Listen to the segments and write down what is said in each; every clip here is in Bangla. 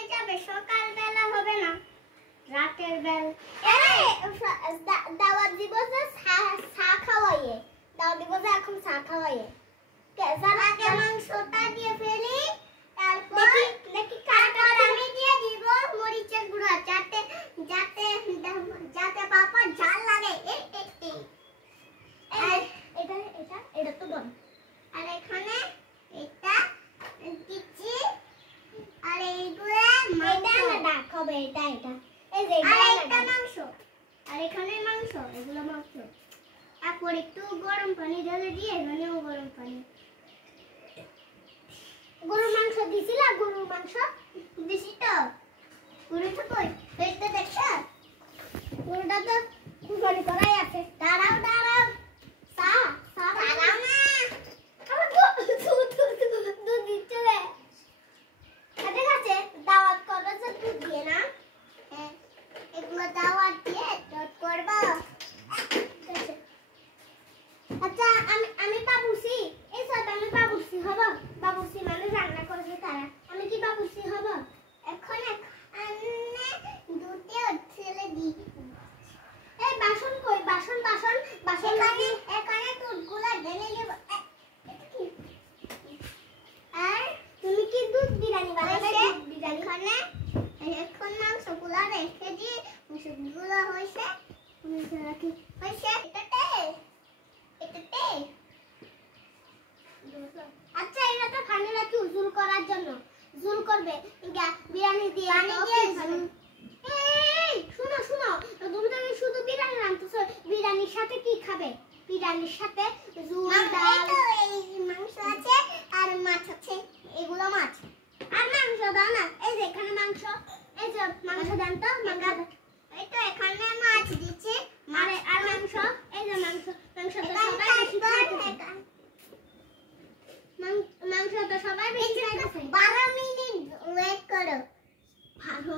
হয়ে যাবে, সকালবেলা হবে না, রাতের বেলা। আরে দাওয়াত দিব যে চা খাওয়াইয়ে, দাওয়াত দিব যে এখন চা খাওয়াইয়ে। আগে মাংসটা দিয়ে ফেলি, তারপর দেখি কাটার আমি দিয়ে দিব মরিচের গুঁড়া, যাতে যাতে যাতে পাপা ঝাল লাগে। এটা এটা এটা তো বল। আর এখানে এটা দিচ্ছি, আর এইগুলো এটা ডাক হবে, এটা এটা এই যে এটা মাংস, আর এখানে মাংস, এগুলো মাংস। তারপর একটু গরম পানি ঢেলে দিয়ে, এখানেও গরম পানি। গরুর মাংস দিছিলা? গরুর মাংস দিছি তো। গরুটা কই? এইটা দেখছ? গরুটা তো কুরবানি করাই আছে। দাঁড়াও দাঁড়াও, দাঁড়াও না, আমার দুধ দিচ্ছে রে। ঠিক আছে, দাওয়াত করো যে দুধ দিয়ে না। হ্যাঁ, এগুলো দাওয়াত দিয়ে দুধ করবো। আচ্ছা, আমি বাবুসি, এই সব আমি বাবুসি হব। বাবুসি মানে রান্না করবে তারা, আমি কি বাবুসি হব? এখন দুধে ছেলে দি। এই বাসন কই? বাসন বাসন বাসন লাগে, এখানে দুধগুলো ঢেলে দেব। আর তুমি কি দুধ বিরিয়ানি বানাবে? বিরিয়ানি খানে এখন মাংসগুলো রেখে দিয়ে, মাংসগুলো হয়েছে হয়েছে। আচ্ছা, এটা তো পানি রাখি উজুল করার জন্য, জুল করবে বিরিয়ানি দিয়ে। এই শুনো শুনো, তুমি তো শুধু বিরিয়ানি রান্নতেছো, বিরিয়ানির সাথে কি খাবে? বিরিয়ানির সাথে জুল, ডাল, এই মাংস আছে আর মাছ আছে, এগুলো মাছ। আর মাংস দাও না, এই যে এখানে মাংস, এই যে মাংস দেন তো, মাংস এই তো এখানে মাছ দিচ্ছে, আর মাংস, এই যে মাংস। মাংস তো সবাই বেশি খায়, মাংস তো সবাই বেশি খায়। 12 মিনিট ওয়েট করো। ভালো,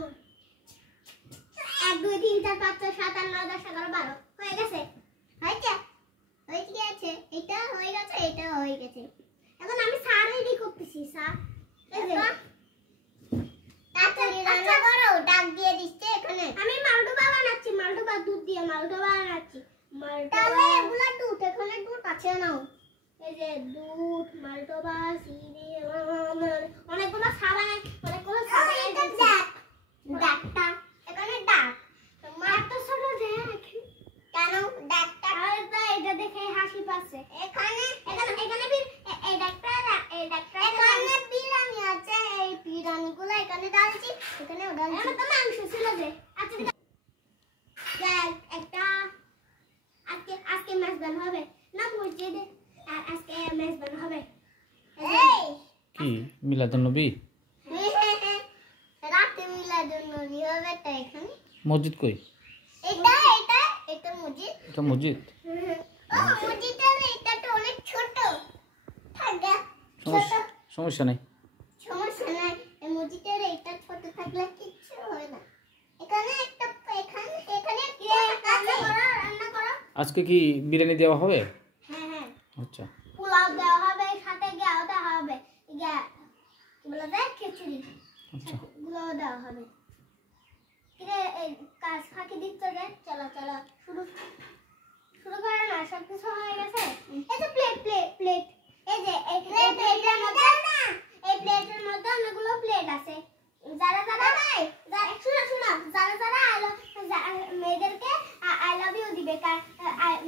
1 2 3 4 5 6 7 8 9 10 11 12 হয়ে গেছে। হয়েছে হয়ে গেছে, এটা হয়ে গেছে, এটা হয়ে গেছে। এখন আমি চা রেডি করতেছি। চা এই যে তাড়াতাড়ি রান্না করো, ডাক দিয়ে দিচ্ছে এখানে। আমি মালডোবা বানাচ্ছি, মালডোবা দুধ দিয়ে মালডোবা বানাচ্ছি। তাহলে এগুলা দুধ, এখানে দুধ আছে নাও, এই যে দুধ, মালডোবা, চিনি, অনেকগুলো সাবান, অনেকগুলো সাবান। ডাকটা এখানে ডাক, মাত্র ছোট দেখ কেন ডাকটা? এটা দেখে হাসি পাচ্ছে। এখানে এখানে এখানে এই ডাকটা এখানে বিরিয়ানি আছে, এই বিরিয়ানিগুলো এখানে ডালছি, এখানে ডালছি। আমার তো মাংস ছিল যে। আচ্ছা দেখ, একটা আজকে মেজবান হবে না মসজিদে, আজকে মেজবান হবে। এই কি মিলাদুন্নবী? রাতে মিলাদুন্নবী হবে তো। এখানে মসজিদ কই? এটা এটা এটা মসজিদ। এটা মসজিদ? ও মসজিদটা, এটা তো অনেক ছোট। থাকবে সমস্যা নাই, সমস্যা নাই। এই মসজিদটা এটা ছোট থাকলে কিছু হয় না। এখানে একটা এখানে রান্না করো। আজকে কি বিরিয়ানি দেওয়া হবে? হ্যাঁ হ্যাঁ, আচ্ছা, পোলাও দেওয়া হবে, সাথে গাও দেওয়া হবে, কি বলে দেয়, খিচুড়ি। আচ্ছা, গুলো দেওয়া হবে। কিরে কাজ ফাঁকি দিচ্ছে যে? চলো চলো, শুরু করে না, সব কিছু হয়ে গেছে। এই যে প্লেট, এই যে এই প্লেটের মধ্যে না, এই প্লেটের মধ্যে অনেকগুলো প্লেট আছে। যারা শুনো, যারা মেয়েদেরকে আই লাভ ইউ দিবে,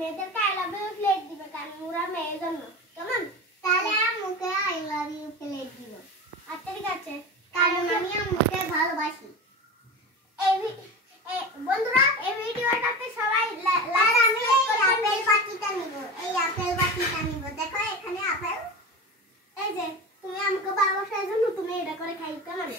মেয়েদেরকে আই লাভ ইউ প্লেট দিবে, কারণ ওরা মেয়ের জন্য, কেমন? তাহলে মুখে আই লাভ ইউ প্লেট দিব। আচ্ছা ঠিক আছে, কারণ আমি মুখে ভালোবাসি। বন্ধুরা, এই ভিডিওটাতে সবাই আমি আপেল বাটিটা নিব, এই আপেল বাটিটা নিব। দেখো এখানে আপেল, এই যে তুমি আমাকে ভালোবাসার জন্য তুমি এটা করে খাই, কেমন?